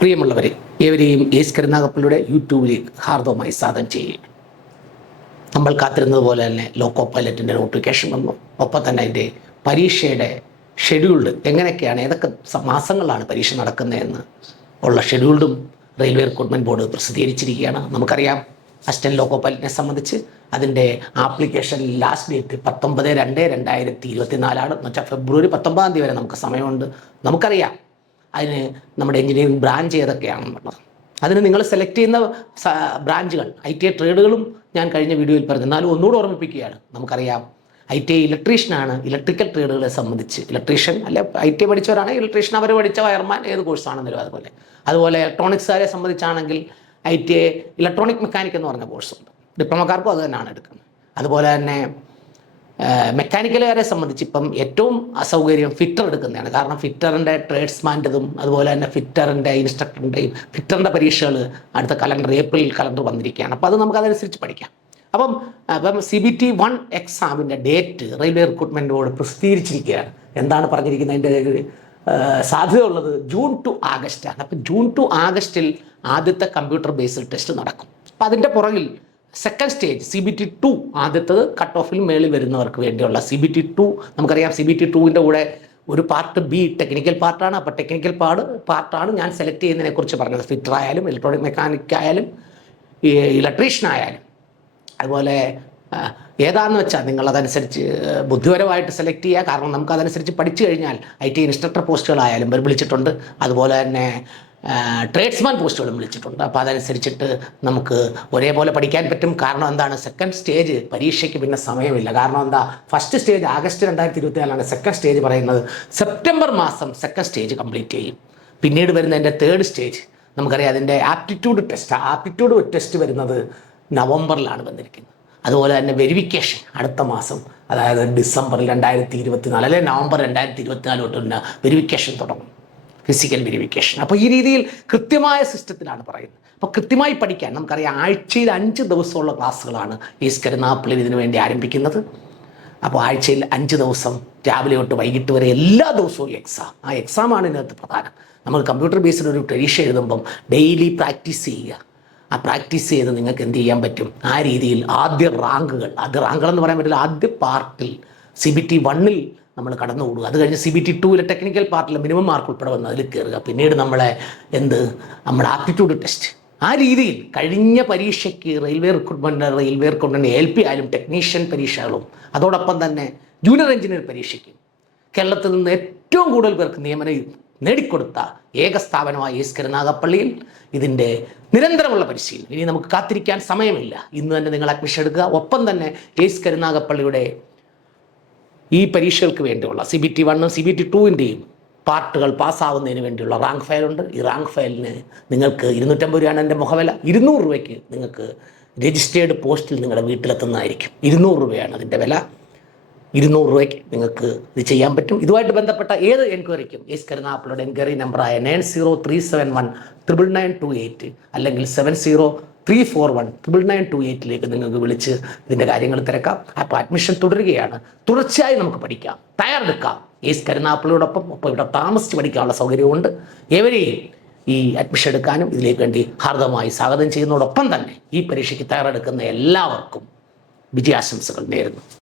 പ്രിയമുള്ളവരെ, ഏവരെയും എസ് കരുനാഗപ്പള്ളിയുടെ യൂട്യൂബിലേക്ക് ഹാർദവമായി സ്വാഗതം ചെയ്യുക. നമ്മൾ കാത്തിരുന്നത് പോലെ തന്നെ ലോക്കോ പൈലറ്റിൻ്റെ നോട്ടിഫിക്കേഷൻ വന്നു. ഒപ്പം തന്നെ അതിൻ്റെ പരീക്ഷയുടെ ഷെഡ്യൂൾഡ് എങ്ങനെയൊക്കെയാണ്, ഏതൊക്കെ മാസങ്ങളിലാണ് പരീക്ഷ നടക്കുന്നതെന്ന് ഉള്ള ഷെഡ്യൂൾഡും റെയിൽവേ റിക്രൂട്ട്മെൻറ്റ് ബോർഡ് പ്രസിദ്ധീകരിച്ചിരിക്കുകയാണ്. നമുക്കറിയാം, അസിസ്റ്റൻറ്റ് ലോക്കോ പൈലറ്റിനെ സംബന്ധിച്ച് അതിൻ്റെ ആപ്ലിക്കേഷൻ ലാസ്റ്റ് ഡേറ്റ് 19/2/2024 എന്ന് വെച്ചാൽ ഫെബ്രുവരി 19 വരെ നമുക്ക് സമയമുണ്ട്. നമുക്കറിയാം അതിന് നമ്മുടെ എഞ്ചിനീയറിംഗ് ബ്രാഞ്ച് ഏതൊക്കെയാണെന്നുള്ളത്. അതിന് നിങ്ങൾ സെലക്ട് ചെയ്യുന്ന ബ്രാഞ്ചുകൾ ITI ട്രേഡുകളും ഞാൻ കഴിഞ്ഞ വീഡിയോയിൽ പറഞ്ഞു. എന്നാലും ഒന്നുകൂടെ ഓർമ്മിപ്പിക്കുകയാണ്. നമുക്കറിയാം ITI ഇലക്ട്രീഷ്യനാണ്. ഇലക്ട്രിക്കൽ ട്രേഡുകളെ സംബന്ധിച്ച് ഇലക്ട്രീഷ്യൻ അല്ലെ, ITI പഠിച്ചവരാണെങ്കിൽ ഇലക്ട്രീഷ്യൻ, അവർ പഠിച്ച വയർമാൻ ഏത് കോഴ്സാണെന്നല്ലോ. അതുപോലെ ഇലക്ട്രോണിക്സുകാരെ സംബന്ധിച്ചാണെങ്കിൽ ITI ഇലക്ട്രോണിക് മെക്കാനിക് എന്ന് പറഞ്ഞ കോഴ്സുണ്ട്. ഡിപ്ലോമക്കാർക്കും അത് തന്നെയാണ് എടുക്കുന്നത്. അതുപോലെ തന്നെ മെക്കാനിക്കലുകാരെ സംബന്ധിച്ച് ഇപ്പം ഏറ്റവും അസൗകര്യം ഫിറ്റർ എടുക്കുന്നതാണ്. കാരണം ഫിറ്ററിൻ്റെ ട്രേഡ്സ്മാൻ്റെതും അതുപോലെ തന്നെ ഫിറ്ററിൻ്റെ ഇൻസ്ട്രക്ടറിൻ്റെയും ഫിറ്ററിൻ്റെ പരീക്ഷകൾ അടുത്ത ഏപ്രിൽ കലണ്ടർ വന്നിരിക്കുകയാണ്. അപ്പോൾ അത് നമുക്ക് അതനുസരിച്ച് പഠിക്കാം. അപ്പം CBT 1 എക്സാമിൻ്റെ ഡേറ്റ് റെയിൽവേ റിക്രൂട്ട്മെൻറ്റ് ബോർഡ് പ്രസിദ്ധീകരിച്ചിരിക്കുകയാണ്. എന്താണ് പറഞ്ഞിരിക്കുന്നതിൻ്റെ സാധ്യത ഉള്ളത് ജൂൺ ടു ആഗസ്റ്റാണ്. അപ്പം ജൂൺ ടു ആഗസ്റ്റിൽ ആദ്യത്തെ കമ്പ്യൂട്ടർ ബേസ്ഡ് ടെസ്റ്റ് നടക്കും. അപ്പം അതിൻ്റെ പുറകിൽ സെക്കൻഡ് സ്റ്റേജ് CBT 2, ആദ്യത്തത് കട്ട് ഓഫിൽ മേളിൽ വരുന്നവർക്ക് വേണ്ടിയുള്ള CBT 2. നമുക്കറിയാം CBT 2ൻ്റെ കൂടെ ഒരു പാർട്ട് B ടെക്നിക്കൽ പാർട്ടാണ്. അപ്പോൾ ടെക്നിക്കൽ പാർട്ടാണ് ഞാൻ സെലക്ട് ചെയ്യുന്നതിനെക്കുറിച്ച് പറഞ്ഞത്. ഫിറ്റർ ആയാലും ഇലക്ട്രോണിക് മെക്കാനിക് ആയാലും ഇലക്ട്രീഷ്യൻ ആയാലും അതുപോലെ ഏതാണെന്ന് വെച്ചാൽ നിങ്ങളതനുസരിച്ച് ബുദ്ധിപരമായിട്ട് സെലക്ട് ചെയ്യുക. കാരണം നമുക്കതനുസരിച്ച് പഠിച്ചു കഴിഞ്ഞാൽ ITI ഇൻസ്ട്രക്ടർ പോസ്റ്റുകളായാലും വിളിച്ചിട്ടുണ്ട്. അതുപോലെ തന്നെ ട്രേഡ്സ്മാൻ പോസ്റ്റുകളും വിളിച്ചിട്ടുണ്ട്. അപ്പോൾ അതനുസരിച്ചിട്ട് നമുക്ക് ഒരേപോലെ പഠിക്കാൻ പറ്റും. കാരണം എന്താണ്, സെക്കൻഡ് സ്റ്റേജ് പരീക്ഷയ്ക്ക് പിന്നെ സമയമില്ല. കാരണം എന്താ, first stage August 2024 second stage പറയുന്നത് സെപ്റ്റംബർ മാസം സെക്കൻഡ് സ്റ്റേജ് കംപ്ലീറ്റ് ചെയ്യും. പിന്നീട് വരുന്നതിൻ്റെ തേർഡ് സ്റ്റേജ് നമുക്കറിയാം, അതിൻ്റെ ആപ്റ്റിറ്റ്യൂഡ് ടെസ്റ്റ് വരുന്നത് നവംബറിലാണ് വന്നിരിക്കുന്നത്. അതുപോലെ തന്നെ വെരിഫിക്കേഷൻ അടുത്ത മാസം, അതായത് ഡിസംബറിൽ 2024 അല്ലെങ്കിൽ നവംബർ 2024 തൊട്ട് പിന്നെ വെരിഫിക്കേഷൻ തുടങ്ങും, ഫിസിക്കൽ വെരിഫിക്കേഷൻ. അപ്പോൾ ഈ രീതിയിൽ കൃത്യമായ സിസ്റ്റത്തിലാണ് പറയുന്നത്. അപ്പോൾ കൃത്യമായി പഠിക്കാൻ നമുക്കറിയാം, ആഴ്ചയിൽ 5 ദിവസമുള്ള ക്ലാസ്സുകളാണ് എസ് കരുനാഗപ്പള്ളിയിൽ ഇതിനു വേണ്ടി ആരംഭിക്കുന്നത്. അപ്പോൾ ആഴ്ചയിൽ 5 ദിവസം രാവിലെ തൊട്ട് വൈകിട്ട് വരെ എല്ലാ ദിവസവും എക്സാം. ആ എക്സാമാണ് ഇതിനകത്ത് പ്രധാനം. നമ്മൾ കമ്പ്യൂട്ടർ ബേസ്ഡ് ഒരു പരീക്ഷ എഴുതുമ്പം ഡെയിലി പ്രാക്ടീസ് ചെയ്യുക. ആ പ്രാക്ടീസ് ചെയ്ത് നിങ്ങൾക്ക് എന്ത് ചെയ്യാൻ പറ്റും, ആ രീതിയിൽ ആദ്യ റാങ്കുകൾ എന്ന് പറയാൻ പറ്റില്ല, ആദ്യ പാർട്ടിൽ CBT 1 നമ്മൾ കടന്നുകൂടുക. അത് കഴിഞ്ഞ് CBT 2 ടെക്നിക്കൽ പാർട്ടിൽ മിനിമം മാർക്ക് ഉൾപ്പെടെ വന്ന് അതിൽ കയറുക. പിന്നീട് നമ്മുടെ ആപ്റ്റിറ്റ്യൂഡ് ടെസ്റ്റ്. ആ രീതിയിൽ കഴിഞ്ഞ പരീക്ഷയ്ക്ക് റെയിൽവേ റിക്രൂട്ട്മെൻറ്റ് LP ആയാലും ടെക്നീഷ്യൻ പരീക്ഷകളും അതോടൊപ്പം തന്നെ ജൂനിയർ എഞ്ചിനീയർ പരീക്ഷയ്ക്കും കേരളത്തിൽ നിന്ന് ഏറ്റവും കൂടുതൽ പേർക്ക് നിയമനം നേടിക്കൊടുത്ത ഏക സ്ഥാപനമായ എസ് കരുനാഗപ്പള്ളിയിൽ ഇതിൻ്റെ നിരന്തരമുള്ള പരിശീലനം. ഇനി നമുക്ക് കാത്തിരിക്കാൻ സമയമില്ല. ഇന്ന് തന്നെ നിങ്ങൾ അഡ്മിഷൻ എടുക്കുക. ഒപ്പം തന്നെ എസ് കരുനാഗപ്പള്ളിയുടെ ഈ പരീക്ഷകൾക്ക് വേണ്ടിയുള്ള CBT 1 CBT 2ൻ്റെയും പാർട്ടുകൾ പാസ്സാവുന്നതിന് വേണ്ടിയുള്ള റാങ്ക് ഫയലുണ്ട്. ഈ റാങ്ക് ഫയലിന് നിങ്ങൾക്ക് 250 രൂപയാണ് എൻ്റെ മുഖവില. 200 രൂപയ്ക്ക് നിങ്ങൾക്ക് രജിസ്റ്റേർഡ് പോസ്റ്റിൽ നിങ്ങളുടെ വീട്ടിലെത്തുന്നതായിരിക്കും. 200 രൂപയാണ് അതിൻ്റെ വില. 200 രൂപയ്ക്ക് നിങ്ങൾക്ക് ഇത് ചെയ്യാൻ പറ്റും. ഇതുമായിട്ട് ബന്ധപ്പെട്ട ഏത് എൻക്വയറിക്കും എസ് കരുനാഗപ്പള്ളിയുടെ എൻക്വയറി നമ്പറായ 9037199928 അല്ലെങ്കിൽ 7034199928 നിങ്ങൾക്ക് വിളിച്ച് ഇതിൻ്റെ കാര്യങ്ങൾ തിരക്കാം. അപ്പോൾ അഡ്മിഷൻ തുടരുകയാണ്. തുടർച്ചയായി നമുക്ക് പഠിക്കാം, തയ്യാറെടുക്കാം. എസ് കരുനാഗപ്പള്ളിയോടൊപ്പം ഇവിടെ താമസിച്ച് പഠിക്കാനുള്ള സൗകര്യമുണ്ട്. ഏവരെയും ഈ അഡ്മിഷൻ എടുക്കാനും ഇതിലേക്ക് വേണ്ടി ഹാർദവമായി സ്വാഗതം ചെയ്യുന്നതോടൊപ്പം തന്നെ ഈ പരീക്ഷയ്ക്ക് തയ്യാറെടുക്കുന്ന എല്ലാവർക്കും വിജയാശംസകൾ നേരുന്നു.